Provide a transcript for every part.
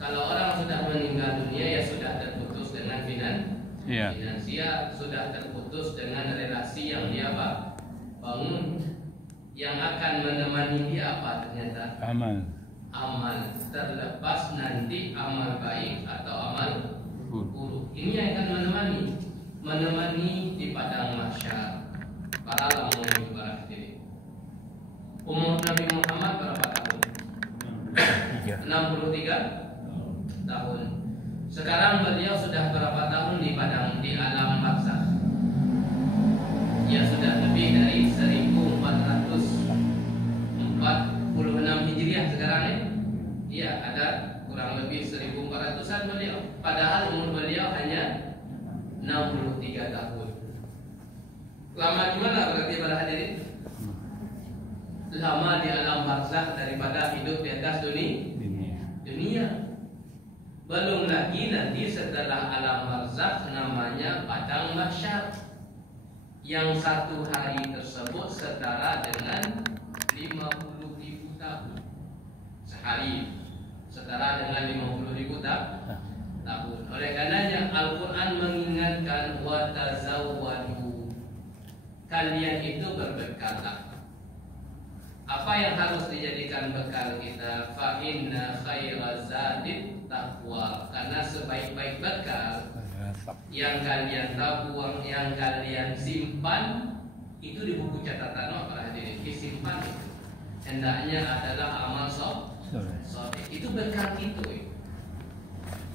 Kalau orang sudah meninggal dunia ya sudah terputus dengan finansial, sudah terputus dengan relasi yang dia bangun. Yang akan menemani dia apa ternyata? Amal. Terlepas nanti amal baik atau amal buruk. Ini yang akan menemani di padang mahsyar. Para ulama ibarat ini. Umur Nabi Muhammad berapa tahun? 63 tahun. Sekarang beliau sudah berapa tahun di alam barzakh? Ya sudah lebih dari 1446 Hijriah sekarang ya. Iya, ada kurang lebih 1400-an beliau. Padahal umur beliau hanya 63 tahun. Lama gimana berarti para hadirin? Lama di alam barzakh daripada hidup di atas dunia. Belum lagi nanti setelah alam barzakh namanya padang mahsyar, yang satu hari tersebut setara dengan 50.000 tahun. Sehari setara dengan 50.000 tahun. Oleh karenanya Al-Quran mengingatkan wa tazawwadu, kalian itu berbekallah. Apa yang harus dijadikan bekal kita? Fa inna khairaz zadit taqwa. Karena sebaik-baik bekal yang kalian tabung, yang kalian simpan itu di buku catatan para hadirin, disimpan itu. Hendaknya adalah amal soleh. Itu bekal itu.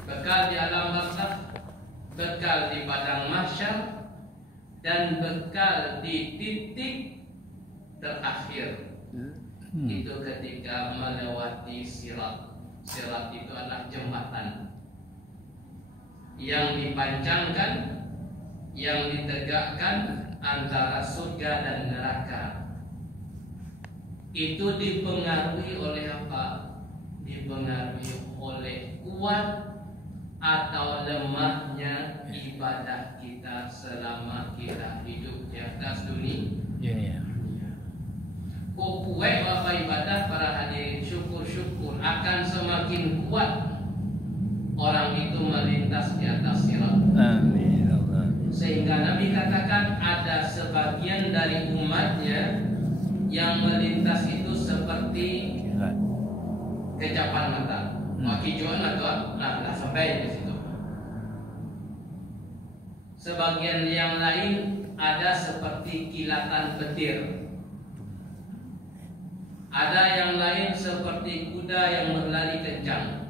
Bekal di alam barzakh, bekal di padang mahsyar, dan bekal di titik terakhir. Itu ketika melewati sirat. Sirat itu adalah jembatan yang dipancangkan, yang ditegakkan antara surga dan neraka. Itu dipengaruhi oleh apa? Dipengaruhi oleh kuat atau lemahnya ibadah kita selama kita hidup di atas dunia. Kuat apa ibadah para hadirin, syukur akan semakin kuat orang itu melintas di atas sirat. Amin. Sehingga Nabi katakan ada sebagian dari umatnya yang melintas itu seperti kecapan mata. Wakijuan atau nah sampai di situ. Sebagian yang lain ada seperti kilatan petir. Ada yang lain seperti kuda yang berlari kencang.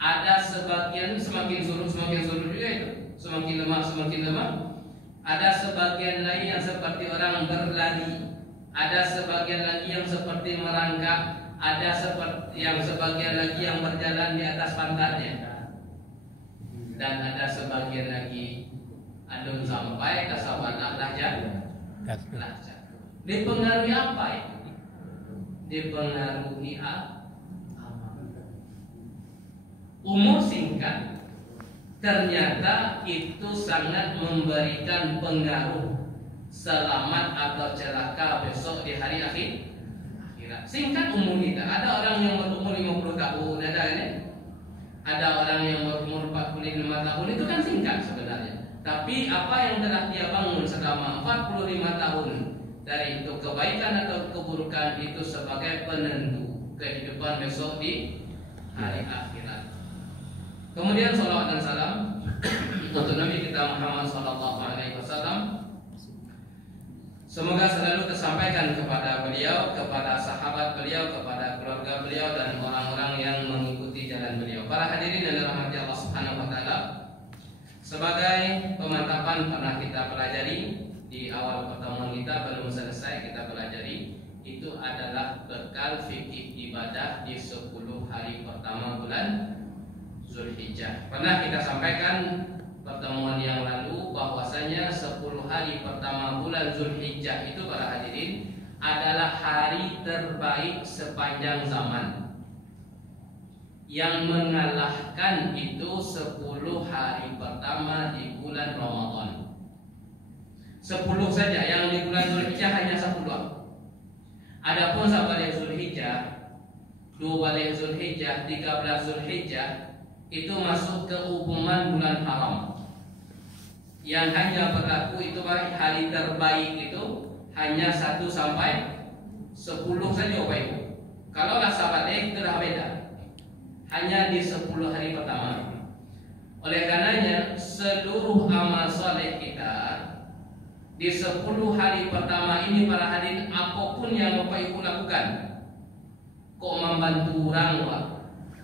Ada sebagian semakin surut juga itu, semakin lemah. Ada sebagian lain yang seperti orang berlari. Ada sebagian lagi yang seperti merangkak. Ada sebagian lagi yang berjalan di atas pantatnya. Dan ada sebagian lagi adun sampai kasawana lahja. Dipengaruhi apa itu? Dipengaruhi umur singkat. Ternyata itu sangat memberikan pengaruh selamat atau celaka besok di hari akhirat. Singkat umur kita. Ada orang yang berumur 50 tahun, ada kan? Ada orang yang berumur 45 tahun, itu kan singkat sebenarnya. Tapi apa yang telah dia bangun selama 45 tahun, dari itu kebaikan atau keburukan, itu sebagai penentu kehidupan besok di hari akhirat. Kemudian salawat dan salam untuk Nabi kita Muhammad SAW. Semoga selalu tersampaikan kepada beliau, kepada sahabat beliau, kepada keluarga beliau, dan orang-orang yang mengikuti jalan beliau. Para hadirin yang dirahmati Allah Subhanahu wa Ta'ala, sebagai pemantapan pernah kita pelajari di awal pertemuan kita, belum selesai kita pelajari, itu adalah bekal fikih ibadah di 10 hari pertama bulan Zulhijjah. Pernah kita sampaikan pertemuan yang lalu bahwasanya 10 hari pertama bulan Zulhijjah itu para hadirin adalah hari terbaik sepanjang zaman. Yang mengalahkan itu 10 hari pertama di bulan Ramadan. 10 saja, yang di bulan Zulhijjah hanya 10. Adapun sahabat Zulhijjah 12 Zulhijjah, 13 Zulhijjah itu masuk ke umuman bulan haram. Yang hanya berlaku itu hari terbaik itu hanya 1 sampai 10 saja Bapak Ibu. Kalau rasa balik itu dah beda. Hanya di 10 hari pertama. Oleh karenanya seluruh amal soleh kita di 10 hari pertama ini para hadirin, apapun yang Bapak Ibu lakukan, kok membantu orang Pak,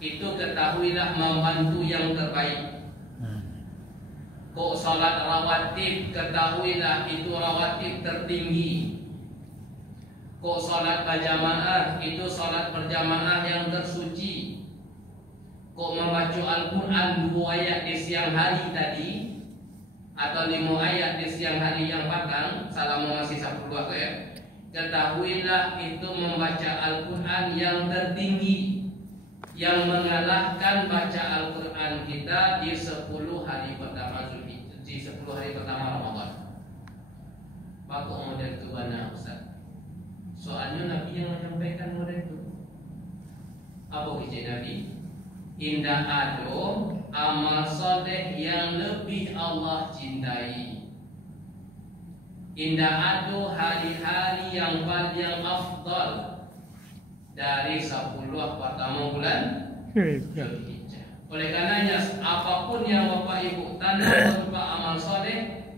itu ketahuilah membantu yang terbaik. Kok salat rawatib, ketahuilah itu rawatib tertinggi. Kok salat berjamaah, itu salat berjamaah yang tersuci. Kok membaca Al-Quran 2 ayat di siang hari tadi, atau 5 ayat di siang hari yang patang, salam masih 10 aku ya. Ketahuilah itu membaca Al-Quran yang tertinggi, yang mengalahkan baca Al-Quran kita di 10 hari pertama Zulhijjah, di 10 hari pertama Ramadan. Bakok model itu mana Ustaz? Soalnya Nabi yang menyampaikan model itu. Apa kisah Nabi? Indah ado amal soleh yang lebih Allah cintai. Indah ado hari-hari yang paling afdal dari 10 pertama bulan Zulhijjah. Oleh karenanya apapun yang Bapak Ibu tanam berupa amal soleh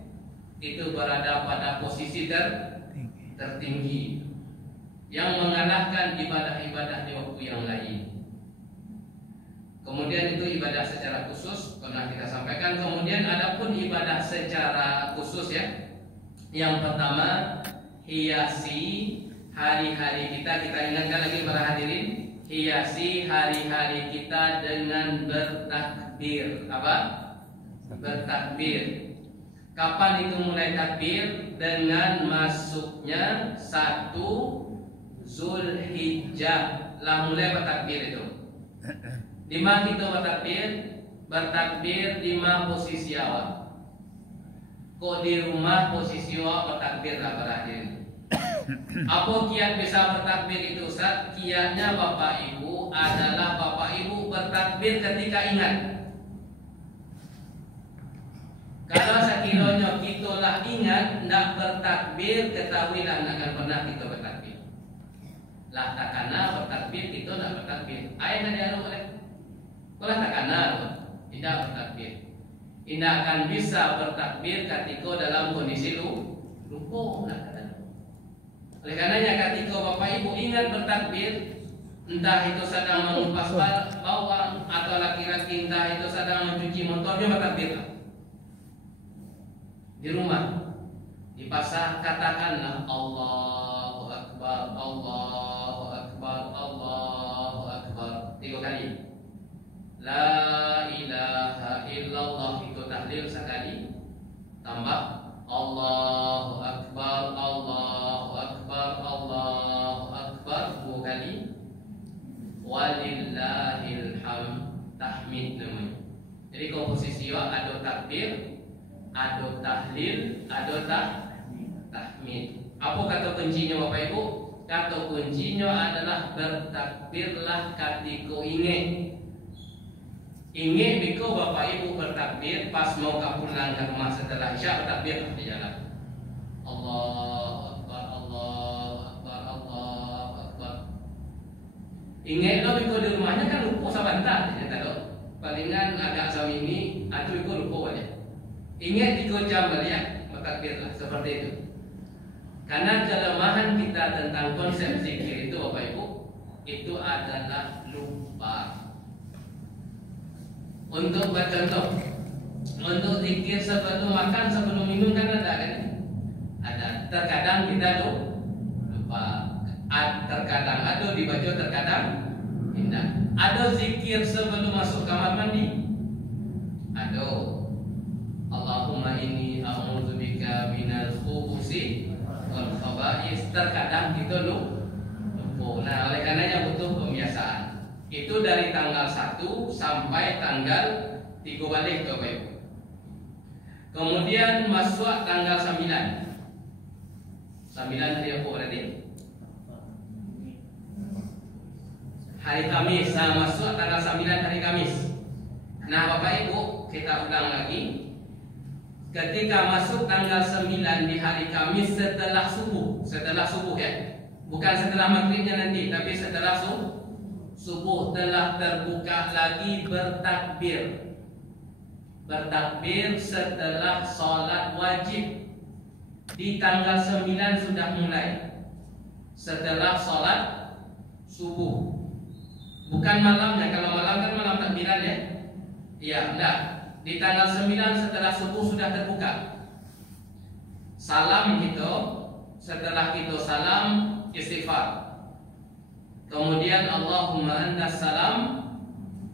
itu berada pada posisi tertinggi yang mengalahkan ibadah-ibadah di waktu yang lain. Kemudian itu ibadah secara khusus pernah kita sampaikan. Kemudian adapun ibadah secara khusus ya. Yang pertama, hiasi hari-hari kita. Kita ingatkan lagi para hadirin, hiasi hari-hari kita dengan bertakbir. Apa? Bertakbir. Kapan itu mulai takbir? Dengan masuknya 1 Zulhijjah lah mulai bertakbir itu. Di mana kita bertakbir? Bertakbir di mana posisi awak? Kok di rumah posisi awak bertakbir lah berakhir. Apa kiat bisa bertakbir itu Ustaz? Kiatnya Bapak Ibu adalah Bapak Ibu bertakbir ketika ingat. Kalau sekiranya kita lah ingat nak bertakbir, ketahuilah nak akan pernah kita bertakbir. Lah takana bertakbir kita nak bertakbir. Ayat tadi ada boleh. Kalau takana tidak bertakbir. Tidak akan bisa bertakbir ketika dalam kondisi lupa. Oleh karenanya ketika Bapak Ibu ingat bertakbir, entah itu sedang mengupas bawang atau laki-laki entah itu sedang mencuci motornya, bertakbir di rumah, di pasar katakanlah Allahu Akbar, Allahu Akbar, Allahu Akbar 3 kali. La ilaha illallah itu tahlil sekali, tambah Allahu Akbar, Allahu Akbar, Allahu Akbar 2 kali. Walillahil hamd, tahmid namanya. Jadi komposisi ada takbir, ada tahlil, ada tahmid. Apa kata kuncinya Bapak Ibu? Kata kuncinya adalah bertakbirlah ketika ingat. Ingat biko Bapak Ibu bertakbir pas mau pulang ke rumah setelah Isya, bertakbir di jalan. Allahu Akbar, Allahu Akbar, Allahu Akbar. Ingat lo biko di rumahnya kan lupa sabantar ya tadi. Palingan agak seminggu atau biko lupa aja. Ingat 3 jam ya, bertakbirlah seperti itu. Karena kelemahan kita tentang konsep zikir itu Bapak Ibu, itu adalah lupa. Untuk bercontoh, untuk zikir sebelum makan, sebelum minum kan ada kan? Ada. Terkadang kita lupa. Terkadang ada dibaca, terkadang tidak. Ada zikir sebelum masuk kamar mandi. Ada. Allahumma inni a'udzubika minal khubuthi wal khaba'ith. Terkadang kita lupa. Nah, oleh karenanya butuh pembiasaan. Itu dari tanggal 1 sampai tanggal 3 balik Bapak Ibu. Kemudian masuk tanggal 9. 9 hari apa berarti? hari Kamis. Nah, masuk tanggal 9 hari Kamis. Nah, Bapak Ibu, kita ulang lagi. Ketika masuk tanggal 9 di hari Kamis setelah subuh ya. Bukan setelah maghribnya nanti, tapi setelah subuh telah terbuka lagi bertakbir. Bertakbir setelah sholat wajib. Di tanggal 9 sudah mulai. Setelah sholat subuh. Bukan malamnya, kalau malam kan malam takbiran ya. Iya, enggak. Di tanggal 9 setelah subuh sudah terbuka. Salam gitu. Setelah itu salam istighfar. Kemudian Allahumma antas salam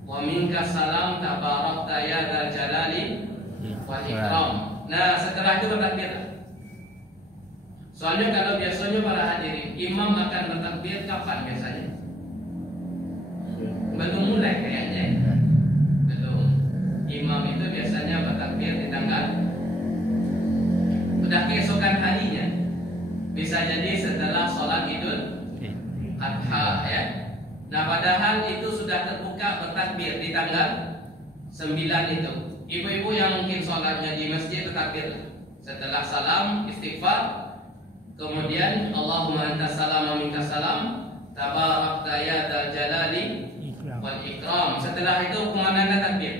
wa minkas salam tabarakta ya dzal jalali wal ikram. Nah, setelah itu bertakbir. Soalnya kalau biasanya para hadirin imam akan bertakbir kapan biasanya? Belum mulai kayaknya. Imam itu biasanya bertakbir di tanggal udah keesokan harinya. Bisa jadi setelah sholat Idul Adha ya. Nah, padahal itu sudah terbuka bertakbir di tanggal 9 itu. Ibu-ibu yang mungkin sholatnya di masjid bertakbir setelah salam istighfar. Kemudian Allahumma antas salam wa minkas salam tabarakta ya dzal jalali wal ikram. Setelah itu kumandangkan takbir.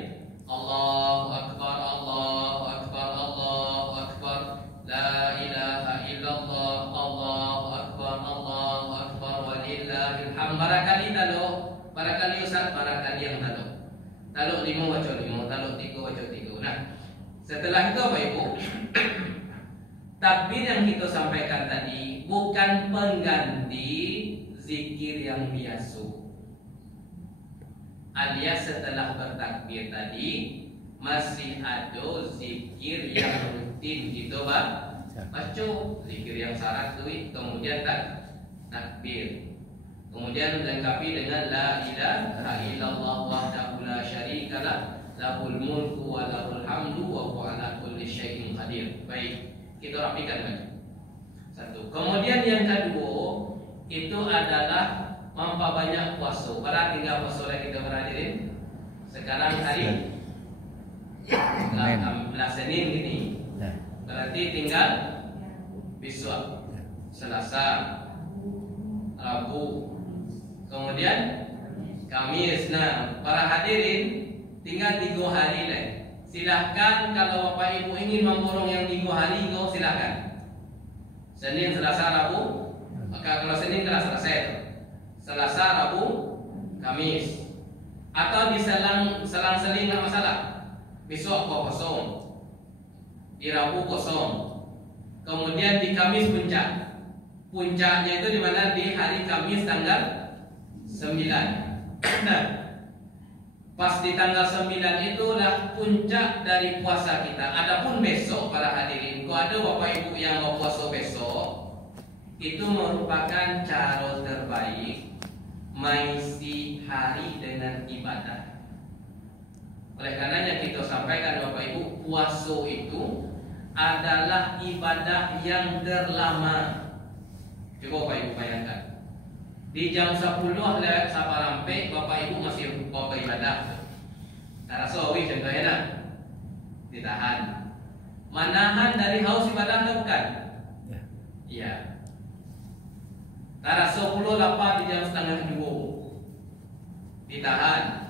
Allahu Akbar, Allahu Akbar, Allahu Akbar, la ilaha illallah, Allahu Akbar, Allahu Akbar, walillahil hamd. Barakali Ustaz, barakali yang taluk 5 wajo 5, taluk 3 wajo 3. Nah, setelah itu apa Ibu? Takbir yang kita sampaikan tadi bukan pengganti zikir yang biasa. Alias setelah bertakbir tadi masih ada zikir yang rutin gitu Pak. Baca zikir yang syarat duit, kemudian takbir. Kemudian dilengkapi dengan la ilaha illallah wahdahu la syarikalah lahul mulku wa lahul hamdu wa huwa ala kulli syai'in qadir. Baik, kita rapikan lagi. Satu. Kemudian yang kedua itu adalah memperbanyak puasa. Pada tinggal puasa lagi kita berhadirin. Sekarang hari Senin ini. Berarti tinggal besok Selasa, Rabu, kemudian Kamis. Nah, para hadirin tinggal 3 hari lagi. Silahkan kalau Bapak Ibu ingin memborong yang 3 hari itu silahkan. Senin, Selasa, Rabu. Maka kalau Senin telah selesai. Selasa, Rabu, Kamis. Atau diselang-seling nggak masalah. Besok kosong, di Rabu kosong, kemudian di Kamis puncak. Puncaknya itu di mana? Di hari Kamis tanggal 9. Pas di tanggal 9 itulah puncak dari puasa kita. Adapun besok para hadirin, kalau ada Bapak Ibu yang mau puasa besok, itu merupakan cara terbaik mengisi hari dengan ibadah. Oleh karenanya kita sampaikan Bapak Ibu, puasa itu adalah ibadah yang terlama. Coba Bapak Ibu bayangkan. Di jam 10 lewat saparampe Bapak Ibu masih bawa ibadah. Tarasawi contohnya nah. Ditahan. Menahan dari haus ibadah atau bukan? Iya. Tara 10 lapar di jam setengah 2. Ditahan.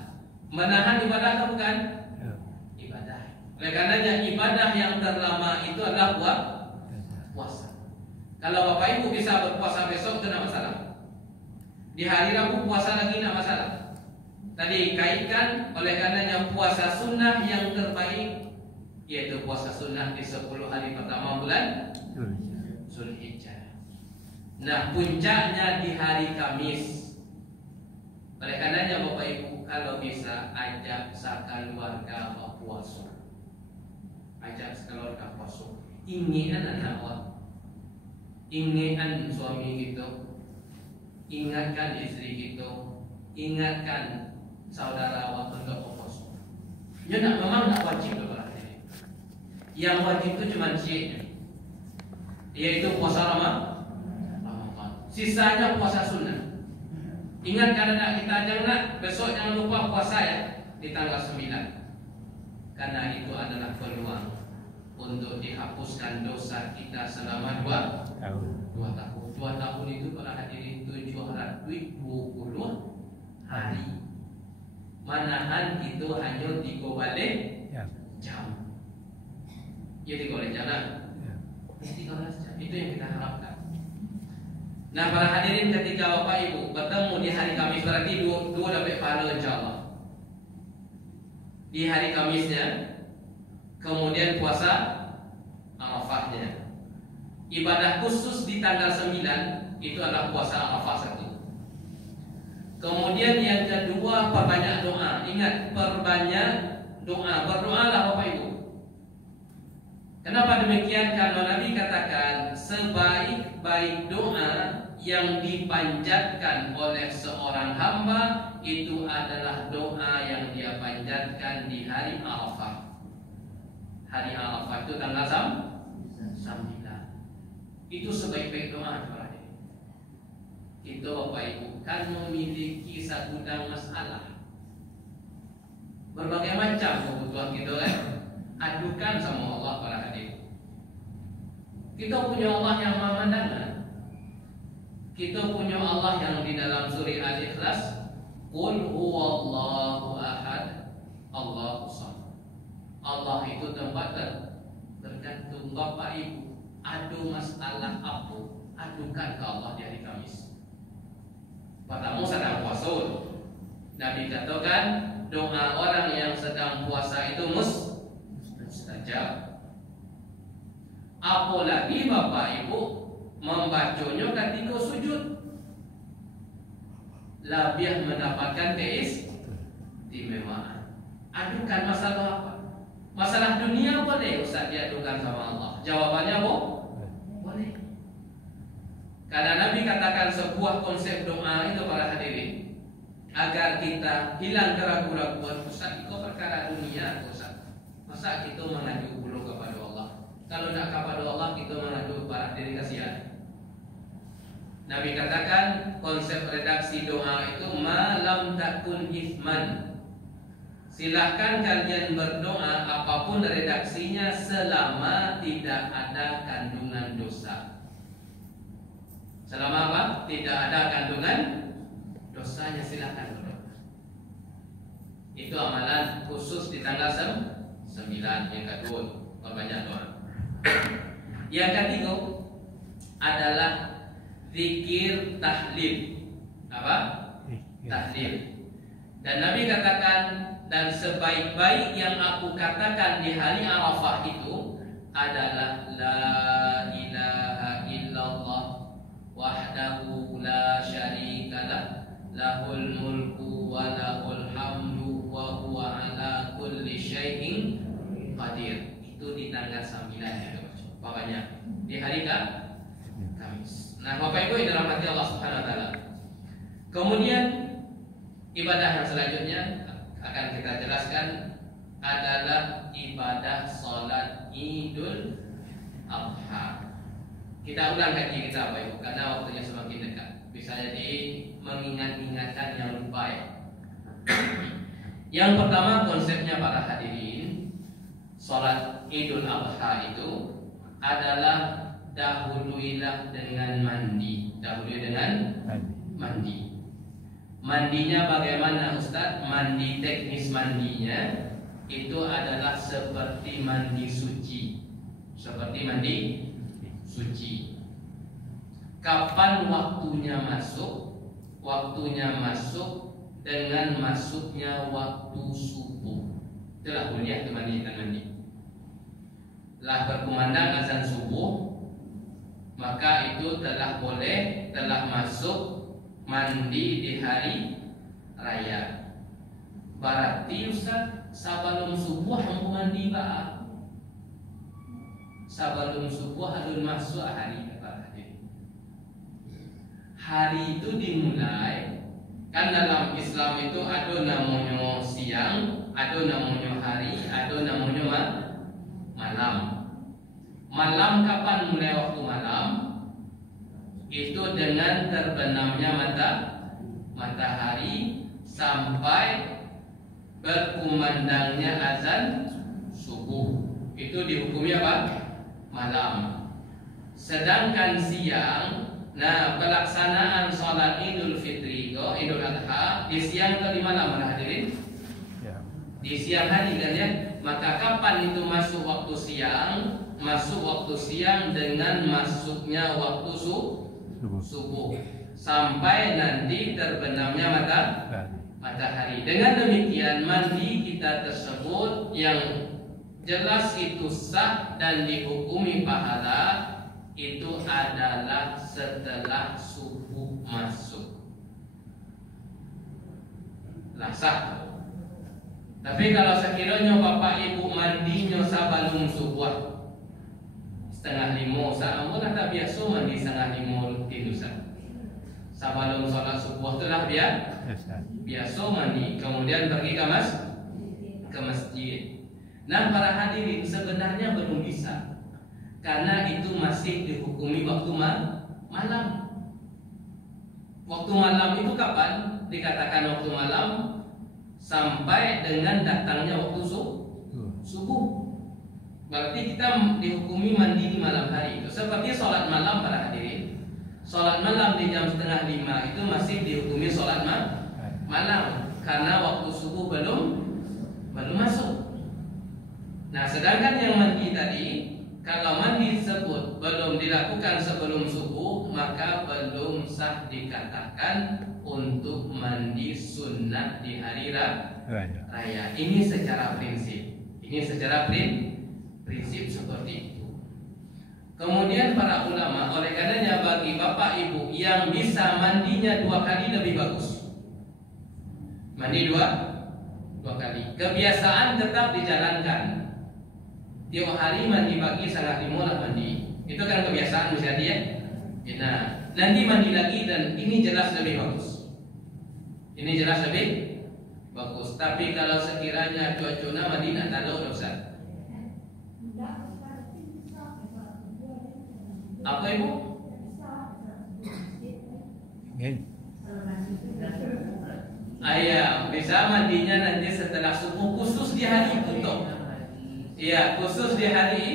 Menahan ibadah atau bukan? Ibadah. Oleh karenanya ibadah yang terlama itu adalah puasa. Kalau Bapak Ibu bisa berpuasa besok itu tidak masalah. Di hari Rabu puasa lagi tidak masalah. Tadi kaitkan, oleh karenanya puasa sunnah yang terbaik yaitu puasa sunnah di 10 hari pertama bulan Zulhijjah. Nah, puncaknya di hari Kamis. Oleh karenanya Bapak Ibu kalau bisa ajak sekeluarga berpuasa. Ajak sekeluarga puasa. Inginkan anak awak, inginkan suami kita, ingatkan istri kita, ingatkan saudara awak untuk berpuasa. Ya memang tak wajib berarti. Yang wajib itu cuma syi'nya, yaitu puasa Ramadan. Sisanya puasa sunnah. Ingat karena kita jangan besok jangan lupa puasa ya di tanggal 9. Karena itu adalah peluang untuk dihapuskan dosa kita selama 2 tahun. 2 tahun itu para hadirin 720 hari. Manahan itu hanya 3 balik jam. Ya 3 balik jam lah. 13 jam. Itu yang kita harapkan. Nah para hadirin ketika Bapak Ibu bertemu di hari Kamis berarti 2 dapat pahala insyaAllah. Di hari Kamisnya, kemudian puasa Arafahnya. Ibadah khusus di tanggal 9 itu adalah puasa Arafah 1. Kemudian yang kedua perbanyak doa. Ingat perbanyak doa. Berdoalah Bapak Ibu. Kenapa demikian? Karena Nabi katakan sebaik-baik doa yang dipanjatkan oleh seorang hamba itu adalah doa yang dia panjatkan di hari Arafah. Hari Arafah itu tanggal 9. Itu sebaik-baik doa. Itu Bapak Ibu kan memiliki segudang masalah, berbagai macam kebutuhan kita kan, adukan sama Allah para hadirin. Kita punya Allah yang Maha Mendengar. Kita punya Allah yang di dalam surah Al-Ikhlas, Qul huwallahu ahad, Allahu samad. Allah itu tempat tergantung. Bapak Ibu adu masalah apa, adukan ke Allah di hari Kamis. Pertama sedang puasa. Nabi katakan doa orang yang sedang puasa itu mustajab. Apalagi Bapak Ibu membacanya ketika sujud, lebih mendapatkan keistimewaan. Adukan masalah apa? Masalah dunia boleh Ustaz diadukan sama Allah. Jawabannya boleh. Karena Nabi katakan sebuah konsep doa itu para hadirin, agar kita hilang keraguan-keraguan. Ustaz itu perkara dunia Ustaz. Masa kita mengadu dulu kepada Allah? Kalau tidak kepada Allah kita mengadu para hadirin kasihan. Nabi katakan konsep redaksi doa itu malam takun ithman. Silahkan kalian berdoa apapun redaksinya selama tidak ada kandungan dosa. Selama apa? Tidak ada kandungan dosanya silahkan berdoa. Itu amalan khusus di tanggal 9. Yang kedua, perbanyak doa. Yang ketiga adalah zikir tahlil. Apa? Tahlil. Dan Nabi katakan, dan sebaik-baik yang aku katakan di hari Arafah itu adalah la ilaha illallah wahdahu la syarikalah lahul mulku wa lahul hamdu wa huwa ala kulli syai'in qadir. Itu di tanggal 9 ya, Bapak banyak di hari Kamis. Nah, Bapak Ibu yang dirahmati Allah Subhanahu wa taala. Kemudian ibadah yang selanjutnya akan kita jelaskan adalah ibadah salat Idul Adha. Kita ulang kaji kita Bapak Ibu karena waktunya semakin dekat. Bisa jadi mengingat-ingatkan yang lupa ya. Yang pertama konsepnya para hadirin, salat Idul Adha itu adalah dahuluilah dengan mandi. Dahului dengan mandi. Mandinya bagaimana Ustaz? Mandi teknis mandinya itu adalah seperti mandi suci. Seperti mandi suci. Kapan waktunya masuk? Waktunya masuk dengan masuknya waktu subuh. Itulah kuliah kemandian mandi. Telah berkumandang azan subuh, maka itu telah boleh, telah masuk mandi di hari raya. Berarti Ustaz sebelum subuh hampu mandi pak. Sebelum subuh harus masuk hari hari itu dimulai. Kan dalam Islam itu ada namanya siang, ada namanya hari, ada namanya malam. Malam kapan mulai waktu malam? Itu dengan terbenamnya matahari sampai berkumandangnya azan subuh. Itu dihukumi apa? Malam. Sedangkan siang, nah pelaksanaan sholat Idul Fitri, Idul Adha di siang atau di malam, hadirin? Di siang hari kan ya. Maka kapan itu masuk waktu siang? Masuk waktu siang dengan masuknya waktu subuh sampai nanti terbenamnya matahari. Dengan demikian mandi kita tersebut yang jelas itu sah dan dihukumi pahala itu adalah setelah subuh masuk. Lah sah. Tapi kalau sekiranya bapak ibu mandinya sebelum subuh setengah lima, sama tak biasa mandi setengah lima rutin Ustaz. Sebelum sholat subuh itu lah biasa mandi, kemudian pergi ke masjid. Nah para hadirin sebenarnya belum bisa, karena itu masih dihukumi waktu malam. Waktu malam itu kapan? Dikatakan waktu malam sampai dengan datangnya waktu subuh. Berarti kita dihukumi mandi di malam hari itu. Seperti sholat malam para hadirin. Sholat malam di jam 4:30 itu masih dihukumi sholat malam, karena waktu subuh belum masuk. Nah sedangkan yang mandi tadi, kalau mandi tersebut belum dilakukan sebelum subuh, maka belum sah dikatakan untuk mandi sunnah di hari raya. Ini secara prinsip. Ini secara prinsip seperti itu. Kemudian para ulama, oleh karenanya bagi bapak ibu yang bisa mandinya 2 kali lebih bagus. Mandi dua kali. Kebiasaan tetap dijalankan. Tiap hari mandi pagi 4:30 lah mandi. Itu kan kebiasaan misalnya ya. Nah, nanti mandi lagi dan ini jelas lebih bagus. Ini jelas lebih bagus. Tapi kalau sekiranya cuacanya mandi nak tahu Ustaz. Apa ibu? Ayah bisa mandinya nanti setelah subuh, khusus di hari itu toh. Iya, khusus di hari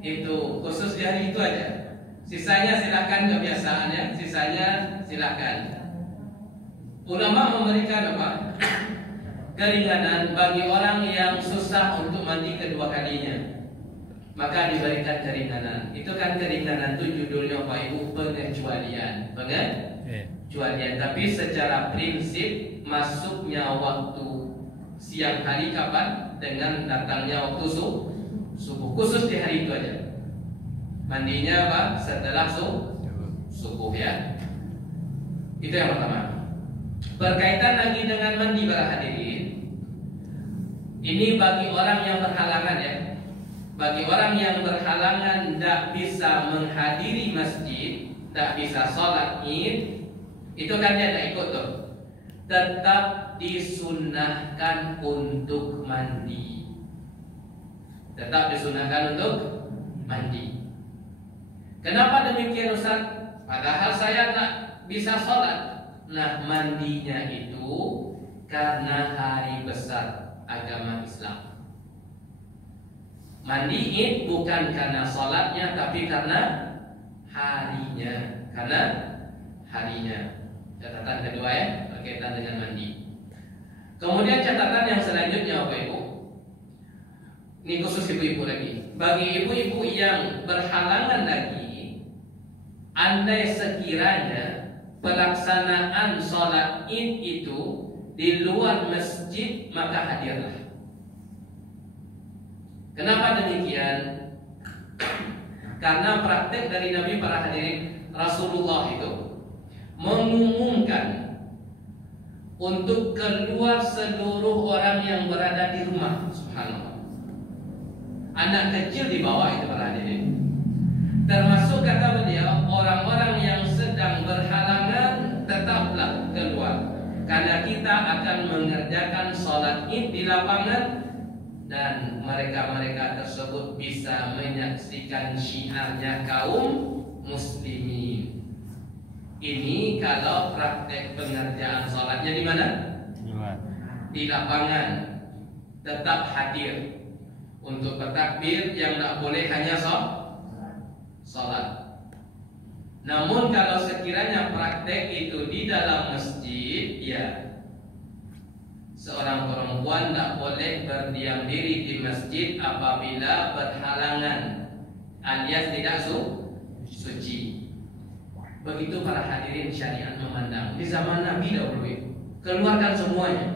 itu, khusus di hari itu aja. Sisanya silakan kebiasaannya, sisanya silakan. Ulama memberikan apa? Keringanan bagi orang yang susah untuk mandi kedua kalinya. Maka diberikan keringanan. Itu kan keringanan itu judulnya Pak Ibu, pengecualian. Pengecualian. Tapi secara prinsip masuknya waktu siang hari kapan? Dengan datangnya waktu subuh. Khusus di hari itu aja. Mandinya apa? Setelah subuh ya. Itu yang pertama. Berkaitan lagi dengan mandi para hadirin. Ini bagi orang yang berhalangan ya. Bagi orang yang berhalangan tidak bisa menghadiri masjid, tidak bisa sholat id, itu kan dia tidak ikut tuh. Tetap disunnahkan untuk mandi. Tetap disunnahkan untuk mandi. Kenapa demikian Ustaz? Padahal saya tak bisa sholat. Nah mandinya itu karena hari besar agama Islam. Mandi id bukan karena sholatnya, tapi karena harinya. Karena harinya. Catatan kedua ya, berkaitan dengan mandi. Kemudian catatan yang selanjutnya Bapak Ibu, ini khusus ibu-ibu lagi. Bagi ibu-ibu yang berhalangan lagi, andai sekiranya pelaksanaan sholat id itu di luar masjid, maka hadirlah. Kenapa demikian? Karena praktek dari Nabi para hadirin, Rasulullah itu mengumumkan untuk keluar seluruh orang yang berada di rumah. Subhanallah. Anak kecil dibawa itu para hadirin. Termasuk kata beliau, orang-orang yang sedang berhalangan tetaplah keluar, karena kita akan mengerjakan sholat id di lapangan dan mereka-mereka tersebut bisa menyaksikan syiarnya kaum muslimin. Ini kalau praktek pengerjaan sholatnya di mana? Di lapangan, tetap hadir untuk bertakbir. Yang tidak boleh hanya sholat. Namun kalau sekiranya praktek itu di dalam masjid, ya seorang perempuan tidak boleh berdiam diri di masjid apabila berhalangan alias tidak suci. Begitu para hadirin syariat memandang. Di zaman Nabi dahulu itu keluarkan semuanya.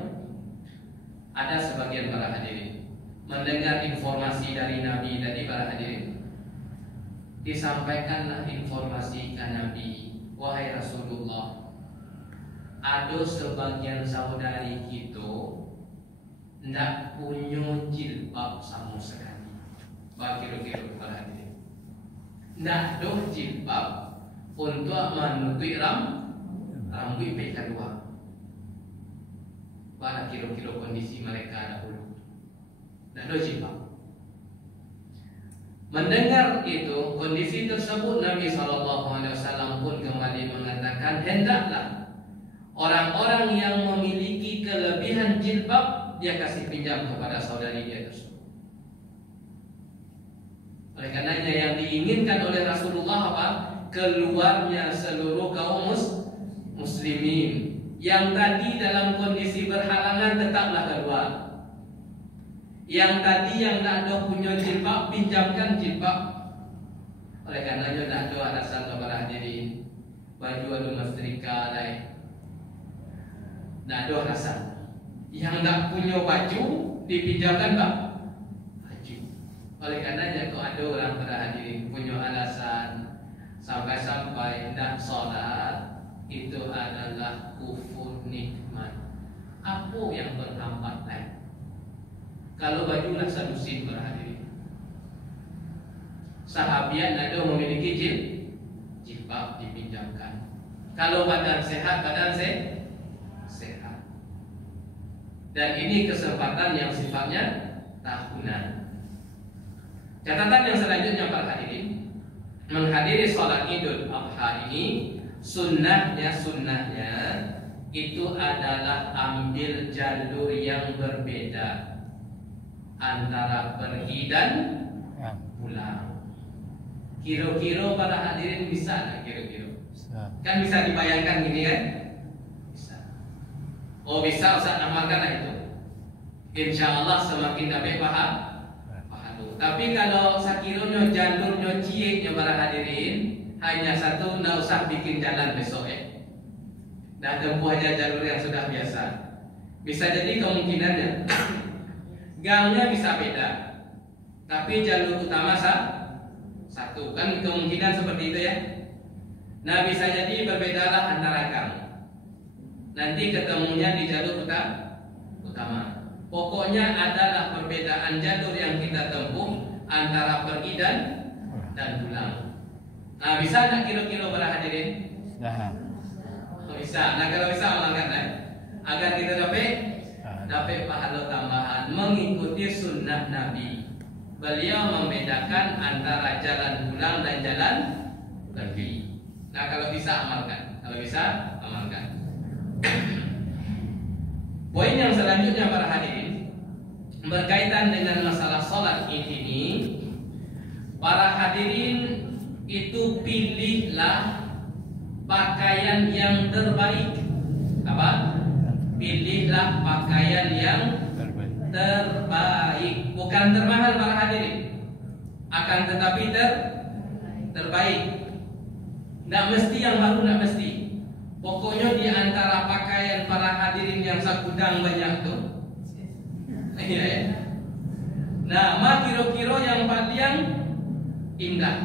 Ada sebagian para hadirin mendengar informasi dari Nabi tadi, para hadirin, disampaikanlah informasi ke Nabi, wahai Rasulullah, ada sebagian saudari kita ndak punya jilbab sama sekali. Kira-kira para hadirin, ndak ada jilbab untuk menutupi rambut baik luar. Pada kira-kira kondisi mereka dahulu, ndak ada jilbab. Mendengar itu, kondisi tersebut, Nabi SAW pun kembali mengatakan, hendaklah orang-orang yang memiliki kelebihan jilbab dia kasih pinjam kepada saudari dia tersebut. Oleh karenanya yang diinginkan oleh Rasulullah apa? Keluarnya seluruh kaum muslimin. Yang tadi dalam kondisi berhalangan tetaplah keluar. Yang tadi yang tak ada punya jilbab, pinjamkan jilbab. Oleh karenanya tak ada alasan kepada hadirin baju ada mastrika lain. Tak ada alasan. Yang tak punya baju dipinjamkan baju. Oleh karenanya kalau ada orang pada hadirin punya alasan sampai-sampai tak solat, itu adalah kufur nikmat. Apa yang berhambat lain? Kalau baju rasa musim berhadirin, sahabiat ada memiliki jilbab dipinjamkan. Kalau badan sehat, sehat. Dan ini kesempatan yang sifatnya tahunan. Catatan yang selanjutnya para hadirin, menghadiri sholat Idul Adha ini sunnahnya itu adalah ambil jalur yang berbeda antara pergi dan pulang. Kira-kira para hadirin bisa tak kira-kira? Kan bisa dibayangkan gini kan? Bisa. Oh bisa, Ustaz amalkanlah itu. Insya Allah semakin dapat paham. Tapi kalau sekiranya jalurnya cieknya para hadirin hanya satu, tidak usah bikin jalan besok ya. Dah tempuh aja jalur yang sudah biasa. Bisa jadi kemungkinannya gangnya bisa beda, tapi jalur utama satu. Kan kemungkinan seperti itu ya. Nah bisa jadi berbedalah antara gang. Nanti ketemunya di jalur utama. Pokoknya adalah perbedaan jalur yang kita tempuh antara pergi dan pulang. Nah bisa tak kira-kira para hadirin? Bisa. Nah kalau bisa amalkan agar kita dapat pahala tambahan mengikuti sunnah Nabi. Beliau membedakan antara jalan pulang dan jalan pergi. Nah kalau bisa amalkan. Poin yang selanjutnya para hadirin berkaitan dengan masalah sholat ini, para hadirin itu pilihlah pakaian yang terbaik. Apa? Pilihlah pakaian yang terbaik, bukan termahal para hadirin, akan tetapi terbaik. Tidak mesti yang baru, tidak mesti. Pokoknya di antara pakaian para hadirin yang segudang banyak tuh. Iya ya. Nah, kira-kira yang paling indah.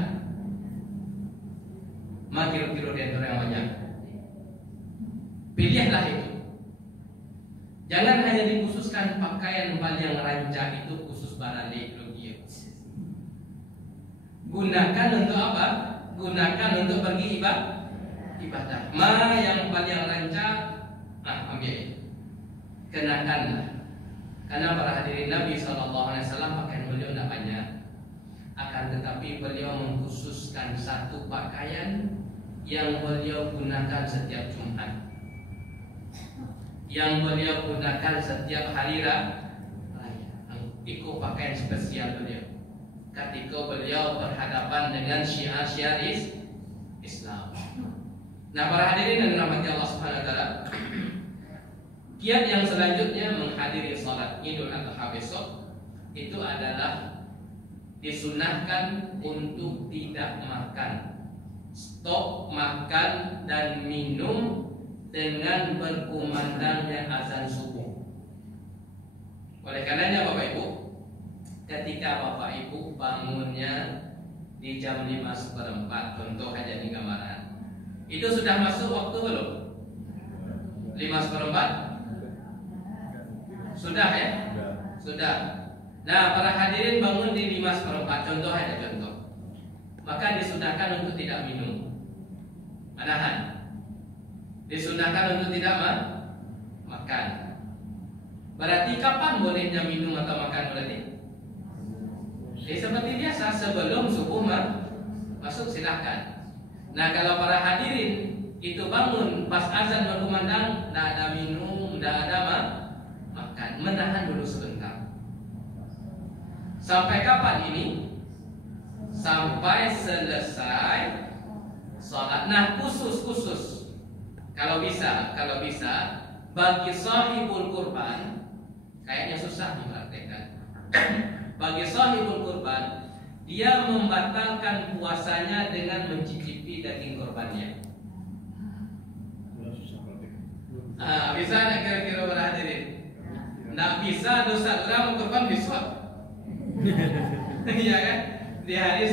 Kira-kira di antara yang banyak. Pilihlah itu. Jangan hanya dikhususkan pakaian paling rancak itu khusus barale logia. Gunakan untuk apa? Gunakan untuk pergi ibadah. Yang paling rancak, ambil. Kenakanlah. Karena para hadirin Nabi SAW pakaian beliau tidak banyak. Akan tetapi beliau mengkhususkan satu pakaian yang beliau gunakan setiap Jumat, yang beliau gunakan setiap hari raya. Itu pakaian spesial beliau ketika beliau berhadapan dengan syiar-syiar Islam. Nah, para hadirin yang dirahmati Allah Subhanahu wa taala, kiat yang selanjutnya menghadiri salat Idul Adha besok itu adalah disunahkan untuk tidak makan, stop makan dan minum dengan berkumandangnya azan subuh. Oleh karenanya Bapak Ibu, ketika Bapak Ibu bangunnya di jam 5:04, contoh aja di gambaran, itu sudah masuk waktu belum? 5:04? Sudah ya? Sudah. Nah, para hadirin bangun di 5:04, contoh aja contoh. Maka disunahkan untuk tidak minum. Menahan. Disunahkan untuk tidak makan. Berarti kapan bolehnya minum atau makan berarti? Seperti biasa sebelum subuh masuk silahkan. Nah, kalau para hadirin itu bangun pas azan berkumandang, tidak ada minum, tidak ada makan, menahan dulu sebentar. Sampai kapan ini? Sampai selesai sholat. Nah, khusus kalau bisa bagi sahibul kurban, kayaknya susah dipraktekkan. Bagi sahibul kurban, dia membatalkan puasanya dengan mencicipi daging kurbannya. Bisa ada kira-kira berhadirin? Nggak bisa, dosa orang kurban besok. Iya kan? Di hari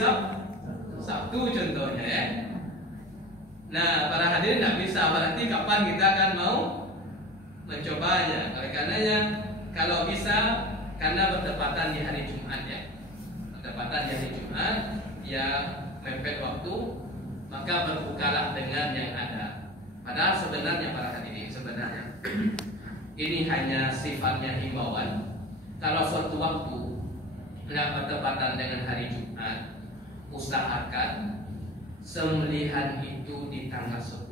Sabtu contohnya ya. Nah, para hadirin nggak bisa, berarti kapan kita akan mau mencobanya? Oleh karenanya, kalau bisa, karena bertepatan di hari Jumat ya, bertepatan di hari Jumat, ya mepet waktu, maka berbukalah dengan yang ada. Padahal sebenarnya para hadirin, sebenarnya ini hanya sifatnya himbauan. Kalau suatu waktu tidak bertepatan dengan hari Jumat, usahakan sembelihan itu di tanggal 10.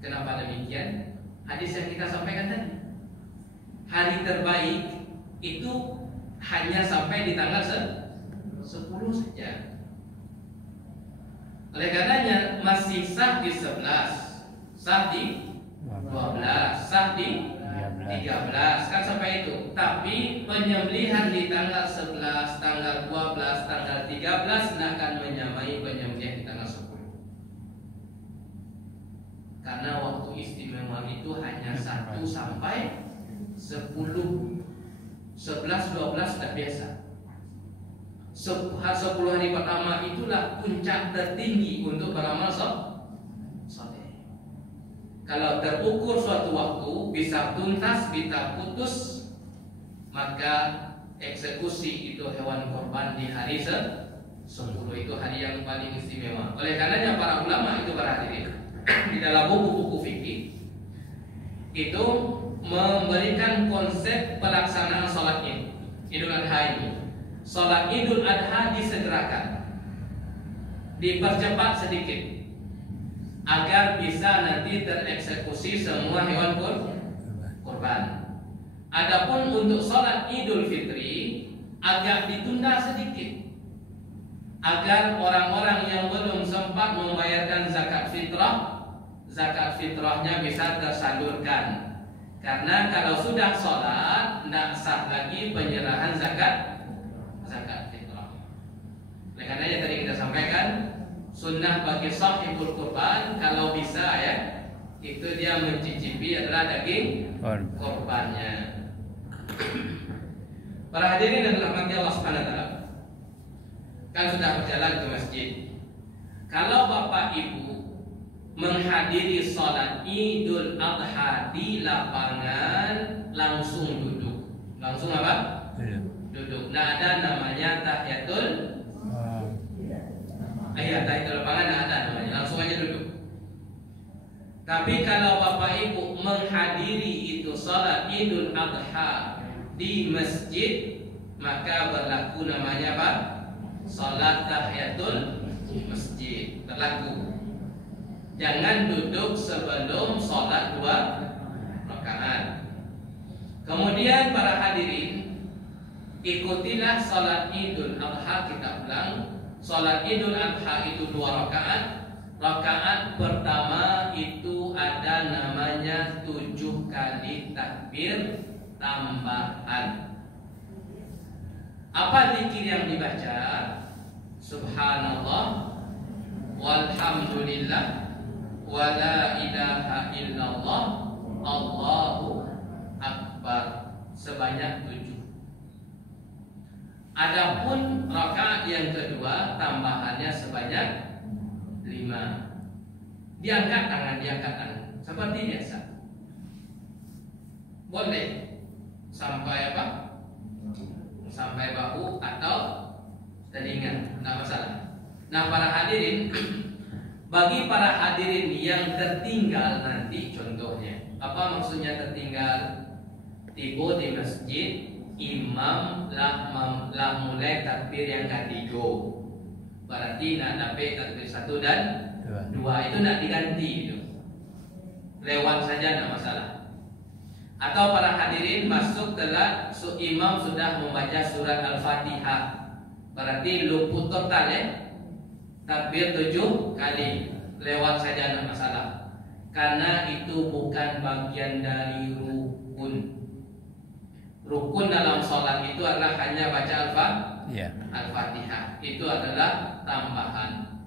Kenapa demikian? Hadis yang kita sampaikan tadi, hari terbaik itu hanya sampai di tanggal 10 saja. Oleh karenanya masih sah di 11, sah di 12, sah di 13, kan sampai itu. Tapi penyembelihan di tanggal 11, tanggal 12, tanggal 13 tidak akan menyamai penyembelihan di tanggal 10. Karena waktu istimewa itu hanya 1 sampai 10. 11, 12 sudah biasa. 10 hari pertama itulah puncak tertinggi untuk beramal soleh. Kalau terukur suatu waktu bisa tuntas, bisa putus, maka eksekusi itu hewan korban di hari 10 itu hari yang paling istimewa. Oleh karenanya para ulama itu berhadirin di dalam buku-buku fikih itu memberikan konsep pelaksanaan sholat Idul Adha ini. Sholat Idul Adha disegerakan, dipercepat sedikit, agar bisa nanti tereksekusi semua hewan kurban. Adapun untuk sholat Idul Fitri agak ditunda sedikit, agar orang-orang yang belum sempat membayarkan zakat fitrahnya bisa tersalurkan. Karena kalau sudah sholat, tidak sah lagi penyerahan zakat fitrah. Oleh karenanya tadi kita sampaikan, sunnah bagi sahibul kurban kalau bisa ya, itu dia mencicipi adalah daging kurbannya. Para hadirin dan dirahmati Allah Subhanahu wa taala, kan sudah berjalan ke masjid. Kalau Bapak Ibu menghadiri sholat Idul Adha di lapangan, langsung duduk. Langsung apa? Duduk. Nah, ada namanya tahiyatul. Tahiyatul lapangan tidak ada namanya, langsung aja duduk. Tapi kalau Bapak Ibu menghadiri itu sholat Idul Adha di masjid, maka berlaku namanya apa? Sholat tahiyatul masjid. Berlaku. Jangan duduk sebelum sholat 2 rakaat. Kemudian para hadirin, ikutilah sholat Idul Adha. Kita ulang, sholat Idul Adha itu 2 rakaat. Rakaat pertama itu ada namanya 7 kali takbir tambahan. Apa zikir yang dibaca? Subhanallah, walhamdulillah, wala ilaha illallah, Allahu akbar, sebanyak 7. Adapun rakaat yang kedua tambahannya sebanyak 5. Diangkat tangan seperti biasa. Boleh sampai apa? Sampai bahu atau telinga, tidak masalah. Nah, para hadirin, bagi para hadirin yang tertinggal nanti, contohnya apa maksudnya tertinggal? Tiba di masjid, imam lah mulai takbir yang ketiga, berarti nak dapat takbir 1 dan 2 itu nak diganti itu. Lewat saja tidak masalah. Atau para hadirin masuk telat, imam sudah membaca surat Al-Fatihah, berarti luput total ya. Takbir 7 kali, lewat saja tidak masalah. Karena itu bukan bagian dari rukun. Rukun dalam sholat itu adalah hanya baca Al-Fatihah. Itu adalah tambahan.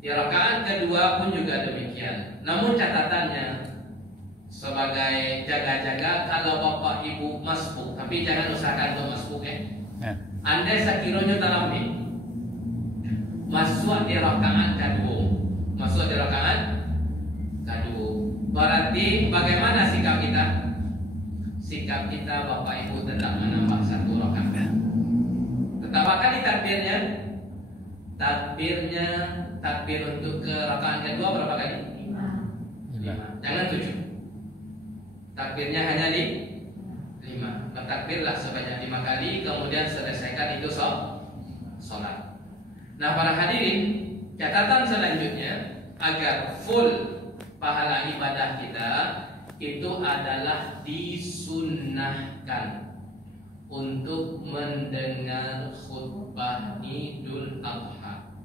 Di rakaat kedua pun juga demikian. Namun catatannya, sebagai jaga-jaga, kalau bapak ibu masbuk, tapi jangan usahakan untuk masbuk ya. Andai sekiranya dalam ini masuk di rakaat kedua, berarti bagaimana sikap kita? Sikap kita, bapak ibu, tidak menambah 1 rakaat. Tetap akan di takbir untuk ke rakaat kedua berapa kali? 5. Jangan 7. Takbirnya hanya 5. Bertakbirlah sebanyak 5 kali, kemudian selesaikan itu sholat. Nah, para hadirin, catatan selanjutnya agar full pahala ibadah kita itu adalah disunnahkan untuk mendengar khutbah Idul Adha.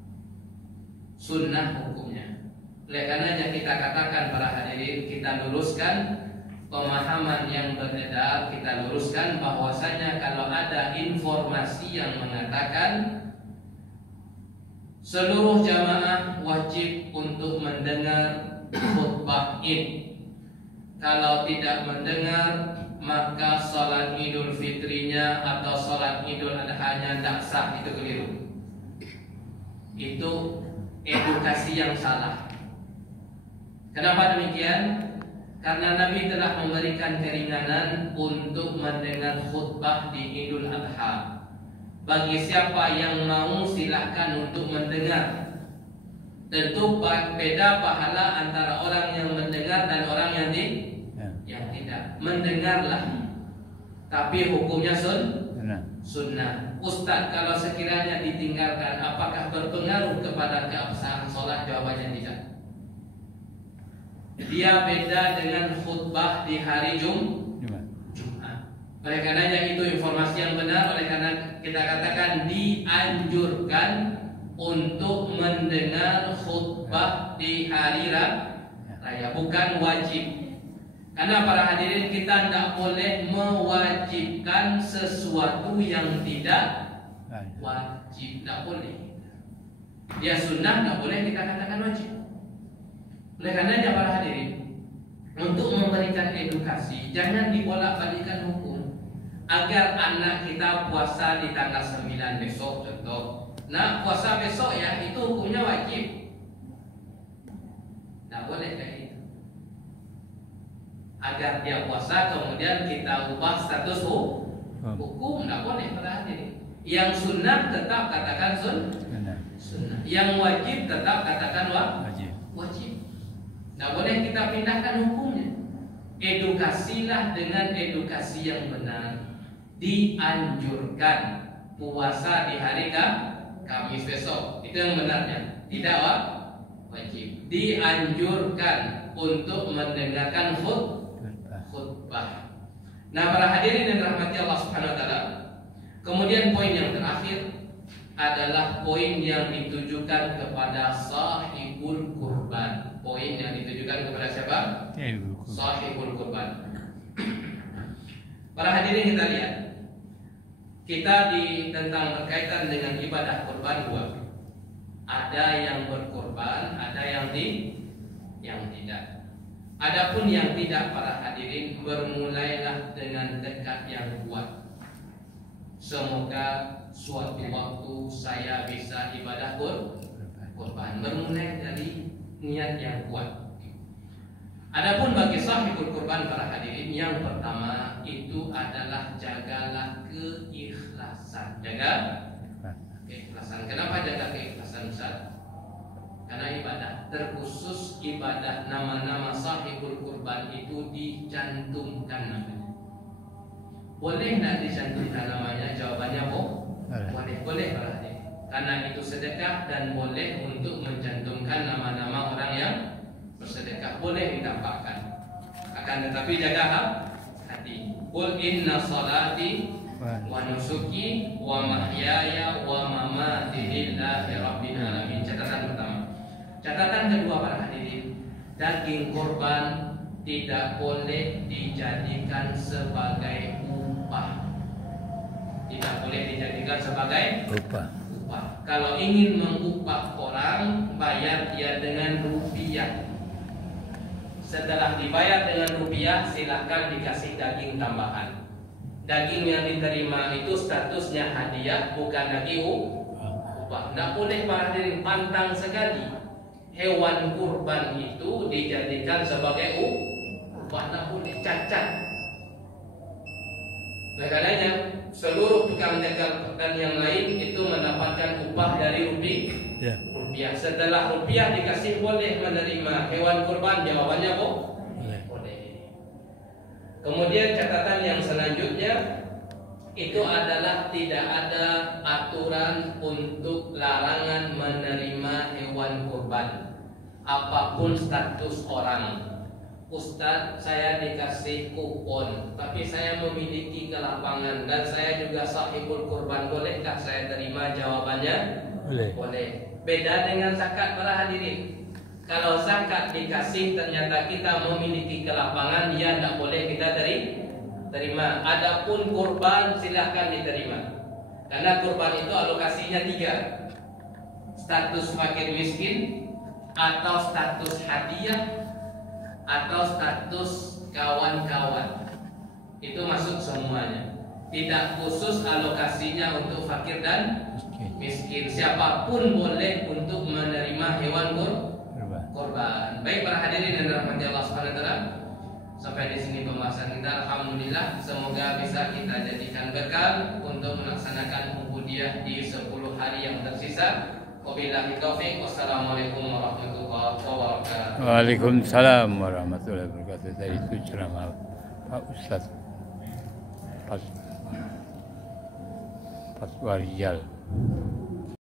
Sunnah hukumnya. Oleh karenanya kita katakan para hadirin, kita luruskan pemahaman yang beredar, kita luruskan bahwasanya kalau ada informasi yang mengatakan seluruh jamaah wajib untuk mendengar khutbah Id, kalau tidak mendengar maka sholat Idul Fitrinya atau sholat Idul Adha-nya tidak sah, itu keliru. Itu edukasi yang salah. Kenapa demikian? Karena Nabi telah memberikan keringanan untuk mendengar khutbah di Idul Adha. Bagi siapa yang mau silahkan untuk mendengar. Tentu beda pahala antara orang yang mendengar dan orang yang tidak. Mendengarlah, tapi hukumnya sunnah. Ustaz, kalau sekiranya ditinggalkan, apakah berpengaruh kepada keabsahan sholat? Jawabannya tidak. Dia beda dengan khutbah di hari Jumat. Oleh karenanya itu informasi yang benar. Oleh karena kita katakan dianjurkan untuk mendengar khutbah di hari raya, bukan wajib. Karena para hadirin, kita tidak boleh mewajibkan sesuatu yang tidak wajib. Tidak boleh. Dia sunnah, tidak boleh kita katakan wajib. Oleh karenanya para hadirin, untuk memberikan edukasi, jangan dibolak-balikan hukum. Agar anak kita puasa di tanggal 9 besok contoh. Nah, puasa besok ya, itu hukumnya wajib. Tidak boleh kayak gitu. Agar dia puasa kemudian kita ubah status hukum, tidak boleh para hadirin. Yang sunnah tetap katakan sunnah. Yang wajib tetap katakan wajib. Tidak boleh kita pindahkan hukumnya. Edukasilah dengan edukasi yang benar. Dianjurkan puasa di hari Kamis besok, itu yang benarnya. Tidak wajib. Dianjurkan untuk mendengarkan khutbah. Nah, para hadirin yang dirahmati Allah Subhanahu wa taala. Kemudian poin yang terakhir adalah poin yang ditujukan kepada sahibul kurban. Poin yang ditujukan kepada siapa? Sahibul kurban. Para hadirin kita lihat, kita tentang berkaitan dengan ibadah kurban dua. Ada yang berkurban, ada yang tidak. Adapun yang tidak, para hadirin, bermulailah dengan tekad yang kuat. Semoga suatu waktu saya bisa ibadah kurban. Bermulai dari niat yang kuat. Adapun bagi sahibul kurban, para hadirin, yang pertama itu adalah jagalah keikhlasan. Jaga keikhlasan. Kenapa jaga keikhlasan, Ustaz? Karena ibadah, terkhusus ibadah nama-nama sahibul kurban itu dicantumkan namanya. Boleh nak dicantumkan namanya? Jawabannya boleh para hadirin. Karena itu sedekah dan boleh untuk mencantumkan nama-nama orang yang bersedekah, boleh ditampakkan. Akan tetapi jaga hati. Qul inna salati wa nusuki wa mahyaya wa mamati lillahi rabbil alamin. Catatan pertama. Catatan kedua, para hadirin, daging kurban tidak boleh dijadikan sebagai upah. Tidak boleh dijadikan sebagai upah. Kalau ingin mengupah orang, bayar dia dengan rupiah. Setelah dibayar dengan rupiah, silahkan dikasih daging tambahan. Daging yang diterima itu statusnya hadiah, bukan lagi upah. Tidak boleh, para hadirin, pantang sekali hewan kurban itu dijadikan sebagai upah. Tidak boleh, cacat. Makanya seluruh tukang jagal dan yang lain itu mendapatkan upah dari rupiah. Setelah rupiah dikasih, boleh menerima hewan kurban? Jawabannya boleh. Kemudian catatan yang selanjutnya itu adalah tidak ada aturan untuk larangan menerima hewan kurban, apapun status orang. Ustadz, saya dikasih kupon, tapi saya memiliki ke lapangan dan saya juga sahibul kurban, bolehkah saya terima? Jawabannya boleh. Beda dengan zakat, para hadirin. Kalau zakat dikasih ternyata kita memiliki ke lapangan, ya tidak boleh kita terima. Adapun kurban silahkan diterima. Karena kurban itu alokasinya 3. Status fakir miskin, atau status hadiah, atau status kawan-kawan. Itu masuk semuanya. Tidak khusus alokasinya untuk fakir dan miskin. Siapapun boleh untuk menerima hewan kurban. Baik, para hadirin yang dirahmati Allah Subhanahu wa taala, sampai di sini pembahasan kita. Alhamdulillah, semoga bisa kita jadikan bekal untuk melaksanakan ubudiyah di 10 hari yang tersisa. Wabillahi taufiq. Wassalamualaikum warahmatullahi wabarakatuh. Waalaikumsalam warahmatullahi wabarakatuh. Dari itu ceramah Pak Ustadz Pak Warijal.